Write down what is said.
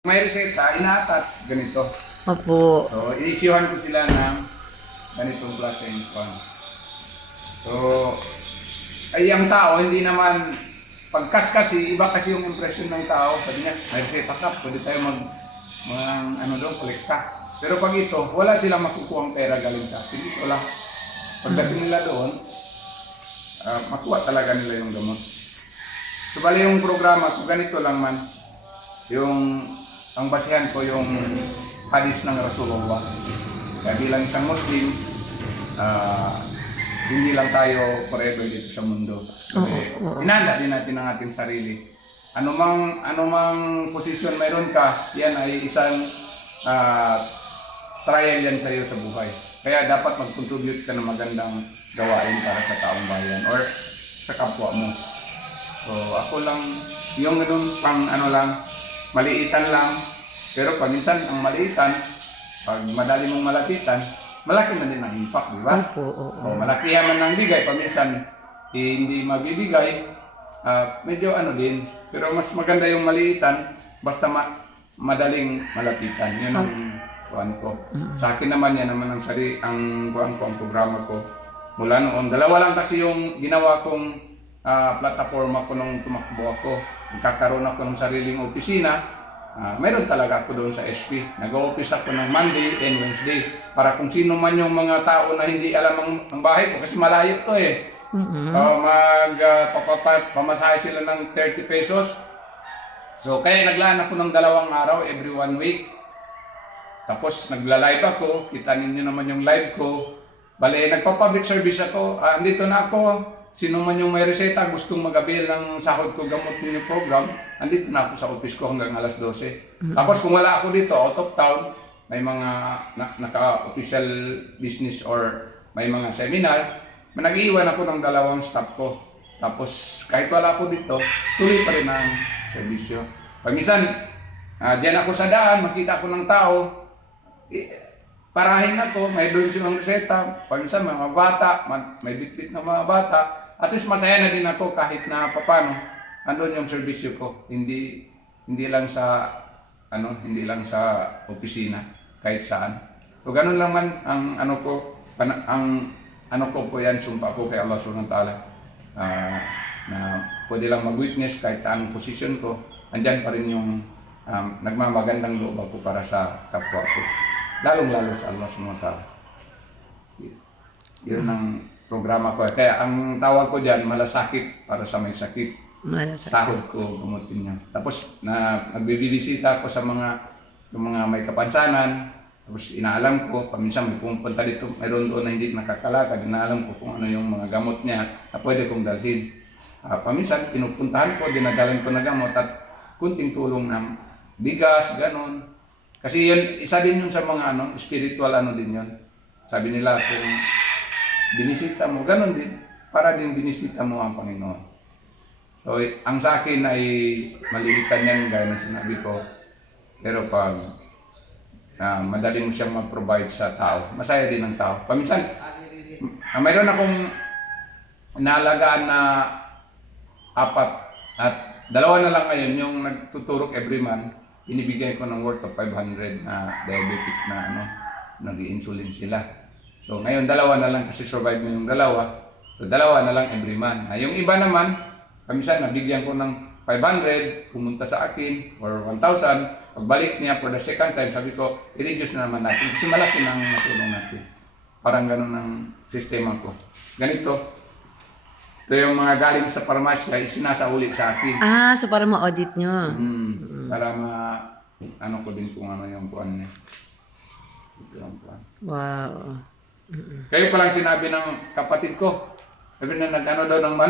May reseta, ina-attach ganito. Opo. So, i-issuehan ko sila ng ganitong klaseng fund. So, ay ang tao, hindi naman, pagkas kasi, iba kasi yung impression ng tao. Sabi niya, may reseta ka, pwede tayo kolekta. Pero pag ito, wala silang makukuha pera galing sa akin. Ito lang. Pagdating nila doon, makuha talaga nila yung gamot. So, bali yung programa ko, ganito lang man. Ang basihan ko yung hadis ng Rasulullah. Kaya bilang isang Muslim, hindi lang tayo forever dito sa mundo. Inanda din natin ang ating sarili. Anumang posisyon mayroon ka, yan ay isang trial yan sa iyo sa buhay. Kaya dapat mag-contribute ka ng magandang gawain para sa taong bayan or sa kapwa mo. So ako lang, yung ganun pang maliitan lang. Pero paminsan ang maliitan, pag madali mong malapitan, malaki na din ang impact, di ba? O malakihan man ang bigay, paminsan hindi mabibigay, medyo din. Pero mas maganda yung maliitan, basta madaling malapitan. Yun ang kuhan ko. Sa akin naman, yan naman ang programa ko. Mula noon, dalawa lang kasi yung ginawa kong plataforma ko nung tumakbo ako. Nagkakaroon ako ng sariling opisina. Meron talaga ako doon sa SP. Nag-o-office ako ng Monday and Wednesday. Para kung sino man yung mga tao na hindi alam ang bahay ko, kasi malayo to eh. Pamasahe sila ng 30 pesos. So kaya naglaan ako ng 2 araw every 1 week. Tapos nagla-live ako. Kita ninyo naman yung live ko. Bale, nagpa-public service ako. Andito na ako. Sino man yung may reseta, gustong mag-avail ng sahod ko gamot ninyo program, andito na ako sa office ko hanggang alas 12. Tapos kung wala ako dito, out of town, may mga naka-official business or may mga seminar, nag-iwan ako ng 2 staff ko. Tapos kahit wala ako dito, tuloy pa rin ang serbisyo. Pag minsan, diyan ako sa daan, makita ako ng tao, parahin ako, may doon silang reseta. Pag minsan mga bata, may bitbit na mga bata, at least masaya na din ako kahit na papano andun yung serbisyo ko. Hindi lang sa opisina, kahit saan. So ganun lang man ang ko yan, sumpa ko kay Allah Subhanahu wa Ta'ala. Na pwede lang mag-witness kahit anong posisyon ko, andyan pa rin yung nagmamagandang loob ako para sa kapwa ko. Lalong-lalo sa Allah Subhanahu wa Ta'ala. Yun ang programa ko. Kaya ang tawag ko dyan, malasakit para sa may sakit. Sahod ko, gumutin niya. Tapos nagbibisita ako sa mga may kapansanan. Tapos inaalam ko, paminsan may pumunta dito, mayroon doon na hindi nakakalakad. Inaalam ko kung ano yung mga gamot niya na pwede kong dalhin. Paminsan, pinupuntahan ko, dinadalan ko na gamot at kunting tulong ng bigas, ganon. Kasi yun, isa din yun sa mga spiritual din yun. Sabi nila kung binisita mo, ganon din, para din binisita mo ang Panginoon. So, ang sa akin ay malilitan yan, gaya ng sinabi ko. Pero pag madali mo siyang mag-provide sa tao, masaya din ang tao. Paminsan, mayroon akong inaalagaan na 4 at 2 na lang ngayon yung nagtuturok every month. Binibigay ko ng worth of 500 na diabetic na nag-i-insulin sila. So ngayon 2 na lang kasi survive mo yung 2. So 2 na lang every month. Yung iba naman, kamisan nabigyan ko ng 500, pumunta sa akin, or 1,000. Pagbalik niya for the second time, sabi ko, i-reduce na naman natin kasi malaki nang natulong natin. Parang ganun ang sistema ko. Ganito. Ito yung mga galing sa parmasya, sinasauli sa akin. So para ma-audit nyo. Para ko din kung ano yung kuan niya. Wow. Kayo palang sinabi ng kapatid ko, sabi na daw ng manok.